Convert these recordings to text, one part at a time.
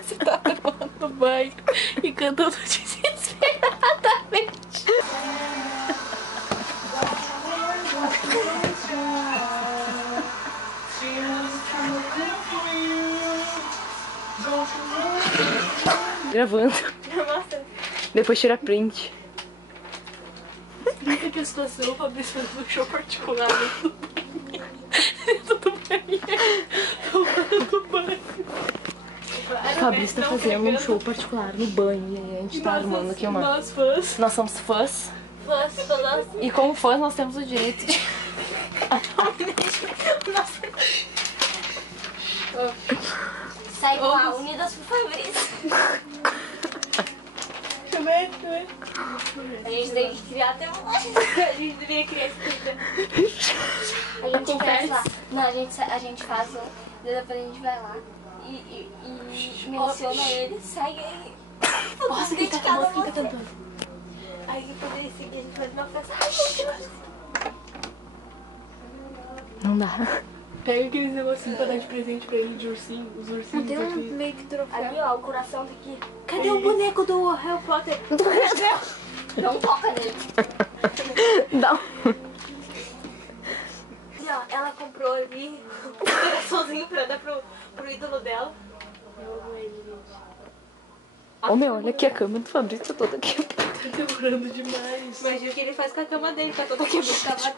Você tá tomando banho e cantando desesperadamente. Gravando. Depois tira print. Explica que a situação, o Fabrício fazendo um show particular dentro do banheiro. Tomando banho. O Fabrício tá fazendo um show particular no banho. E aí a gente tá armando aqui uma... Nós fãs. Nós somos fãs. Fãs, todas. E como fãs nós temos o direito de... Sai igual, unidas pro Fabrício. Também. A gente tem que criar até uma... A gente deveria criar esse vídeo. A gente faz lá. Não, a gente faz um... Depois a gente vai lá e menciona ele, segue ele. Nossa, quem tá cantando? Aí poder seguir, a gente faz uma festa. Não dá. Pega aqueles negocinhos pra dar de presente pra ele de ursinho, os ursinhos Tem aqui. meio que troféu. Ali, ó, o coração tá aqui. Cadê o boneco do Harry Potter? Não toca nele. Não. E, ó, ela comprou ali um coraçãozinho pra dar pro ídolo dela. Eu amo ele, gente. Ô meu, olha aqui a cama do Fabrício tá toda aqui. Tá demorando demais. Imagina o que ele faz com a cama dele, tá toda quebrada.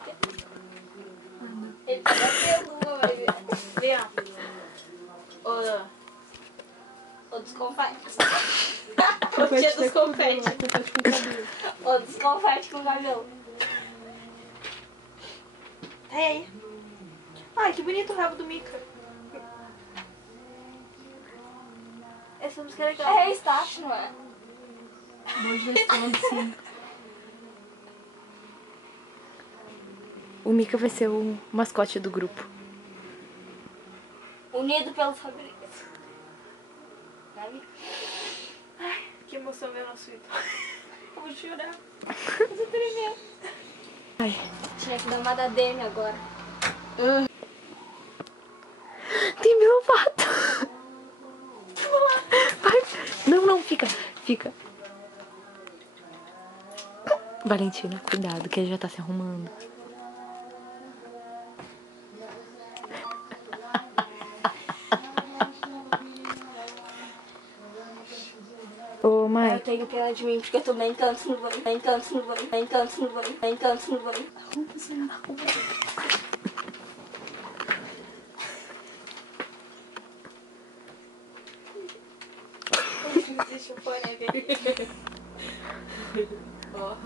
Ele tá batendo, vai ver. Vem, ó. O dos confetes. O tia dos confetes. O dos confetes com cabelo. Tá aí. Ai, que bonito o rabo do Mika. Essa música é legal. É Restart, não é? Bonde da estrada, sim. O Mika vai ser o mascote do grupo. Unido pelo Fabrício. Sabe? Ai, que emoção ver nosso ídolo. Eu vou chorar. Eu tô tremendo. Ai. Tinha que dar uma da Demi agora. Tem meu pato. Vai. Não, fica. Valentina, cuidado, que ele já tá se arrumando. Ô, mãe. Eu tenho pena de mim porque eu tô bem tanto no banho. Deixa eu pôr, né, bebê? Ó.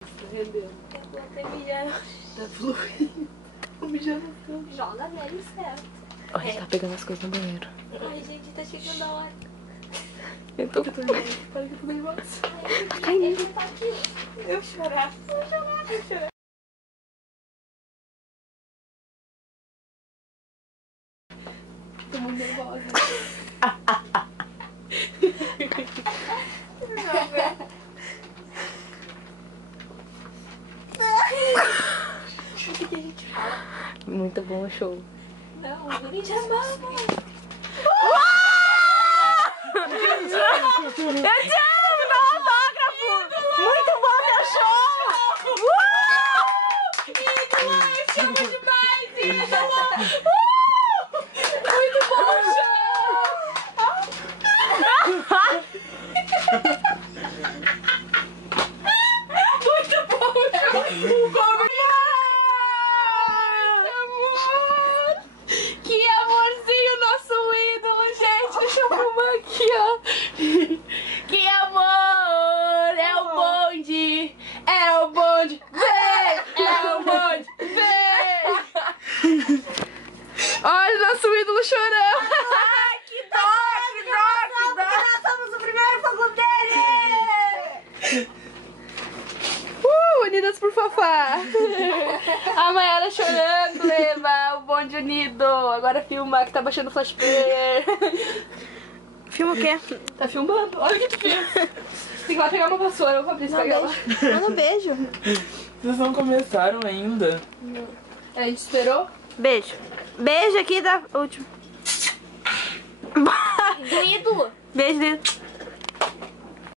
Tá rendendo. Eu até mijando. Tá fluindo. Tô mijando tanto. Joga nele certo. Olha, ele tá pegando as coisas no banheiro. Ai, gente, tá chegando a hora. Eu tô nervosa. Para que eu tô nervosa. Ele não tá aqui. Eu chorar. Tô muito nervosa. O que a gente fala? Muito bom o show. Não, a gente amava. Eu te amo, dá um autógrafo! Muito bom teu show! Ídolo, eu te amo demais, ídolo! Muito bom o show! Muito bom o show! O cover... Amor! Que amorzinho, nosso ídolo, gente! Deixa eu filmar aqui, ó! Que amor! É o bonde! É o bonde! Vem! É o bonde! Vem! Olha o nosso ídolo chorando! Ai, que dó! Nós somos o primeiro fogo dele! Unidas por Fafá! A Mayara chorando, leva o bonde unido! Agora filma que tá baixando o flash player! Filma o quê? Tá filmando? Olha o que tu fez! Tem que ir lá pegar uma vassoura, o Fabrício pega ela. Manda um beijo. Vocês não começaram ainda. A gente esperou. Beijo. Beijo aqui da última. Dedo. Beijo, dedo.